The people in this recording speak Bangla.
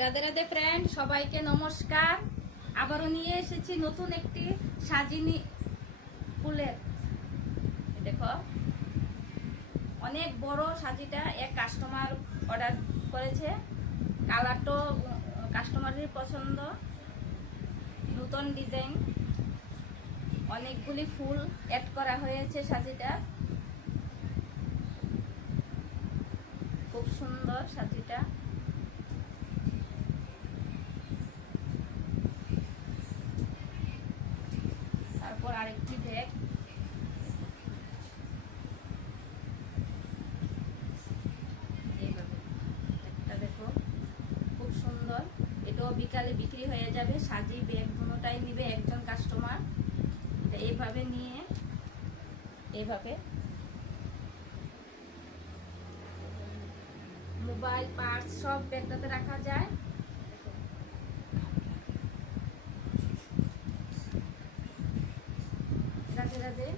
রাধে রাধে ফ্রেন্ড, সবাইকে নমস্কার। আবারও নিয়ে এসেছি নতুন একটি সাজিনি ফুলের। দেখো, অনেক বড় সাজিটা এক কাস্টমার অর্ডার করেছে। কালারটাও কাস্টমারের পছন্দ, নতুন ডিজাইন, অনেকগুলি ফুল অ্যাড করা হয়েছে সাজিটা। খুব সুন্দর সাজিটা। তারপর আরেকটি ব্যাগ, এইভাবে একটা দেখো, খুব সুন্দর। এটাও বিকালে বিক্রি হয়ে যাবে। সাজি ব্যাগ দুটোটাই নিবে একজন কাস্টমার। এটা এইভাবে নিয়ে এইভাবে মোবাইল, পার্স সব ব্যাগটাতে রাখা যায়। রাধে রাধে।